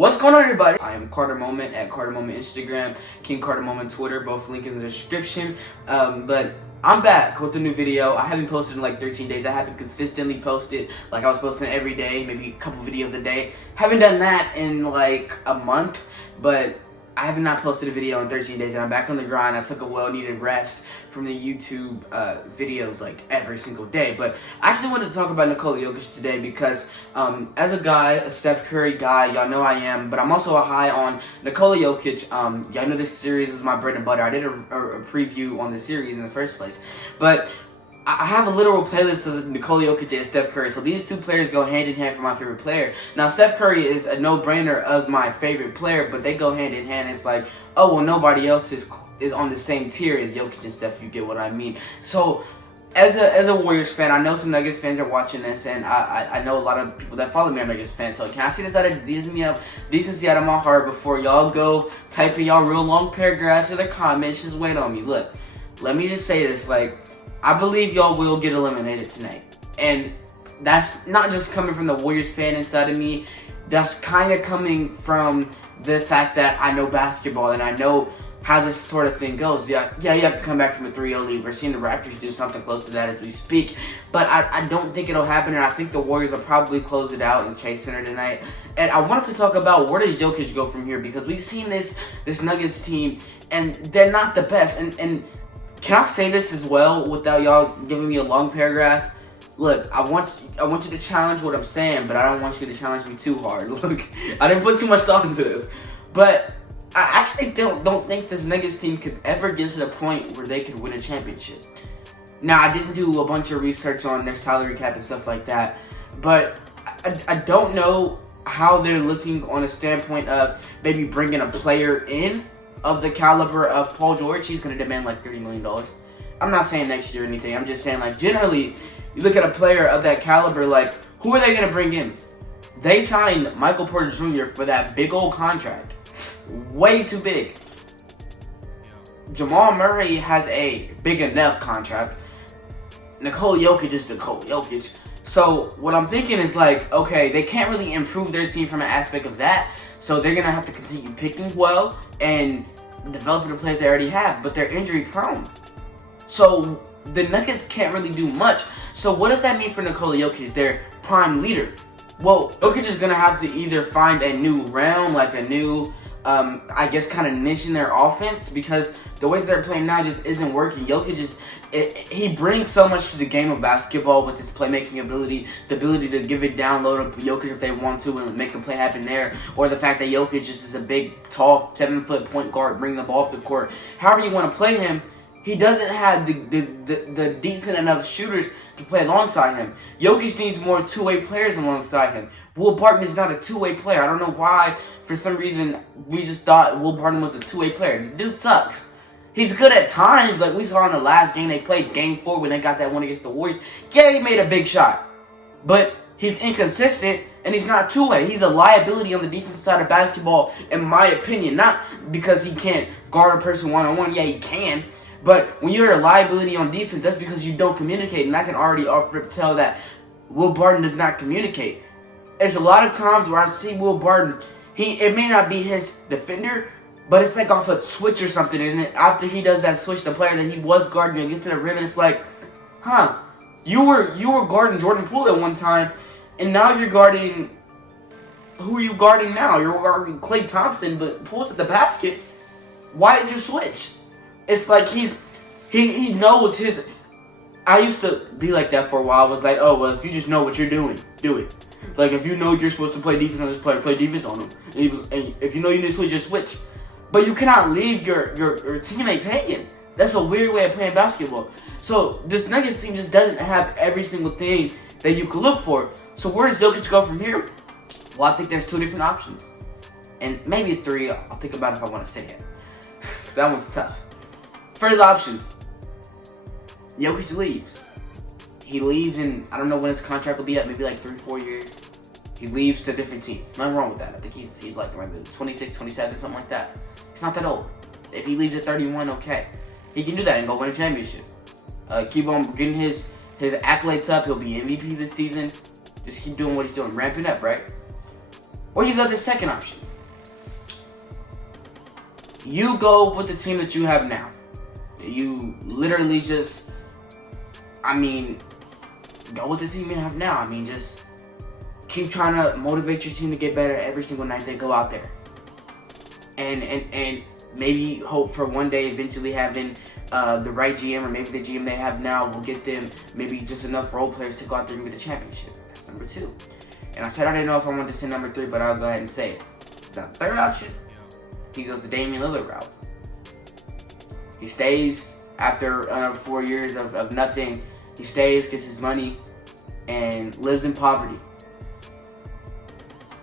What's going on, everybody? I am Carter Moment at Carter Moment Instagram, King Carter Moment Twitter, both link in the description. But I'm back with a new video. I haven't posted in like 13 days. I haven't consistently posted like I was posting every day, maybe a couple videos a day. Haven't done that in like a month, but I have not posted a video in 13 days and I'm back on the grind. I took a well-needed rest from the YouTube videos like every single day. But I actually wanted to talk about Nikola Jokic today because as a guy, a Steph Curry guy, y'all know I am, but I'm also a high on Nikola Jokic. Y'all know this series is my bread and butter. I did a preview on the series in the first place. But I have a literal playlist of Nikola Jokic and Steph Curry. So these two players go hand in hand for my favorite player. Now, Steph Curry is a no-brainer as my favorite player, but they go hand in hand. It's like, oh, well, nobody else is on the same tier as Jokic and Steph. You get what I mean? So as a Warriors fan, I know some Nuggets fans are watching this, and I know a lot of people that follow me are Nuggets fans. So can I say this out of decency out of my heart before y'all go typing y'all real long paragraphs in the comments? Just wait on me. Look, let me just say this, like, I believe y'all will get eliminated tonight. And that's not just coming from the Warriors fan inside of me. That's kind of coming from the fact that I know basketball and I know how this sort of thing goes. Yeah, you have to come back from a 3-0 lead. We're seeing the Raptors do something close to that as we speak. But I don't think it'll happen, and I think the Warriors will probably close it out in Chase Center tonight. And I wanted to talk about where does Jokic go from here, because we've seen this Nuggets team, and they're not the best. And can I say this as well without y'all giving me a long paragraph? Look, I want you to challenge what I'm saying, but I don't want you to challenge me too hard. Look, I didn't put too much thought into this, but I actually don't think this Nuggets team could ever get to the point where they could win a championship. Now, I didn't do a bunch of research on their salary cap and stuff like that, but I don't know how they're looking on a standpoint of maybe bringing a player in of the caliber of Paul George. He's going to demand like $30 million. I'm not saying next year or anything. I'm just saying, like, generally, you look at a player of that caliber, like, who are they going to bring in? They signed Michael Porter Jr. for that big old contract. Way too big. Jamal Murray has a big enough contract. Nikola Jokic is Nikola Jokic. So what I'm thinking is, like, okay, they can't really improve their team from an aspect of that. So they're going to have to continue picking well and developing the players they already have. But they're injury prone. So the Nuggets can't really do much. So what does that mean for Nikola Jokic, their prime leader? Well, Jokic is going to have to either find a new realm, like a new, I guess, kind of niche in their offense, because the way that they're playing now just isn't working. Jokic is, he brings so much to the game of basketball with his playmaking ability, the ability to give it down low to Jokic if they want to and make a play happen there, or the fact that Jokic just is a big, tall, 7-foot point guard bringing the ball up the court. However you want to play him, he doesn't have the decent enough shooters to play alongside him. Jokic needs more two-way players alongside him. Will Barton is not a two-way player. I don't know why, for some reason, we just thought Will Barton was a two-way player. The dude sucks. He's good at times, like we saw in the last game they played, Game 4, when they got that one against the Warriors. Yeah, he made a big shot. But he's inconsistent, and he's not two-way. He's a liability on the defensive side of basketball, in my opinion. Not because he can't guard a person one-on-one. Yeah, he can. But when you're a liability on defense, that's because you don't communicate. And I can already tell that Will Barton does not communicate. There's a lot of times where I see Will Barton, it may not be his defender, but it's like off a switch or something. And then after he does that switch, the player that he was guarding will get to the rim, and it's like, huh, you were guarding Jordan Poole at one time, and now you're guarding, who are you guarding now? You're guarding Klay Thompson, but Poole's at the basket. Why did you switch? It's like he knows his. I used to be like that for a while. I was like, oh, well, if you just know what you're doing, do it. Like, if you know you're supposed to play defense on this player, play defense on him. And if you know you need to switch, just switch. But you cannot leave your teammates hanging. That's a weird way of playing basketball. So this Nuggets team just doesn't have every single thing that you could look for. So where does Jokic go from here? Well, I think there's 2 different options. And maybe 3. I'll think about it if I want to say it. Because that one's tough. First option, Jokic leaves. He leaves, and I don't know when his contract will be up, maybe like 3-4 years. He leaves to a different team. Nothing wrong with that. I think he's like around 26, 27, something like that. He's not that old. If he leaves at 31, okay. He can do that and go win a championship. Keep on getting his accolades up. He'll be MVP this season. Just keep doing what he's doing, ramping up, right? Or you got the second option. you go with the team that you have now. You literally just, go with the team you have now. Just keep trying to motivate your team to get better every single night they go out there. And maybe hope for one day eventually having the right GM, or maybe the GM they have now will get them maybe just enough role players to go out there and get the championship. That's number 2. And I said I didn't know if I wanted to say number 3, but I'll go ahead and say it. The third option, he goes the Damian Lillard route. He stays after another 4 years of nothing. He stays, gets his money, and lives in poverty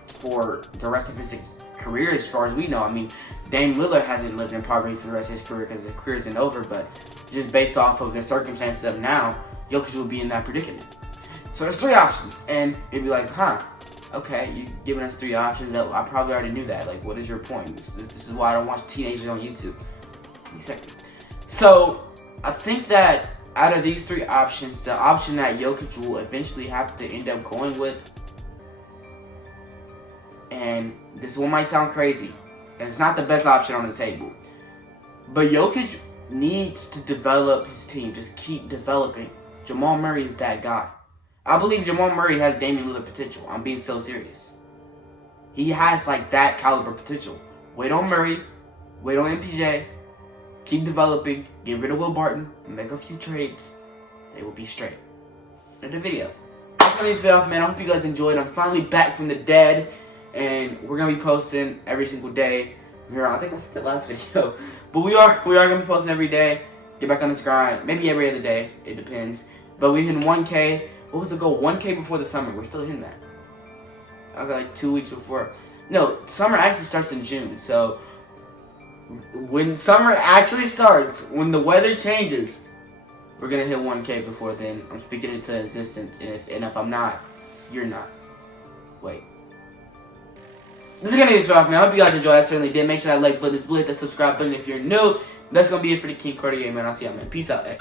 for the rest of his career, as far as we know. Dame Lillard hasn't lived in poverty for the rest of his career because his career isn't over, but just based off of the circumstances of now, Jokic will be in that predicament. So there's 3 options, and you'd be like, okay, you're giving us 3 options. That I probably already knew that. Like, what is your point? This is why I don't watch teenagers on YouTube. Give me a second. So I think that out of these 3 options, the option that Jokic will eventually have to end up going with, and this one might sound crazy, and it's not the best option on the table, but Jokic needs to develop his team. Just keep developing. Jamal Murray is that guy. I believe Jamal Murray has Damian Lillard potential. I'm being so serious. He has that caliber potential. Wait on Murray. Wait on MPJ. Keep developing. Get rid of Will Barton. Make a few trades. They will be straight. End the video. That's gonna be this video, man. I hope you guys enjoyed. I'm finally back from the dead, and we're gonna be posting every single day. I think I said the last video, but we are gonna be posting every day. Get back on this grind. Maybe every other day. It depends. But we hit 1K. What was the goal? 1K before the summer. We're still hitting that. I got 2 weeks before. No, summer actually starts in June. So when summer actually starts, when the weather changes, we're gonna hit 1K before then. I'm speaking into existence, and if I'm not, you're not. Wait. This is gonna be this off, man. I hope you guys enjoyed. I certainly did. Make sure that like button is blue. Hit that subscribe button if you're new. That's gonna be it for the King Cartier, man. I'll see y'all, man. Peace out, man.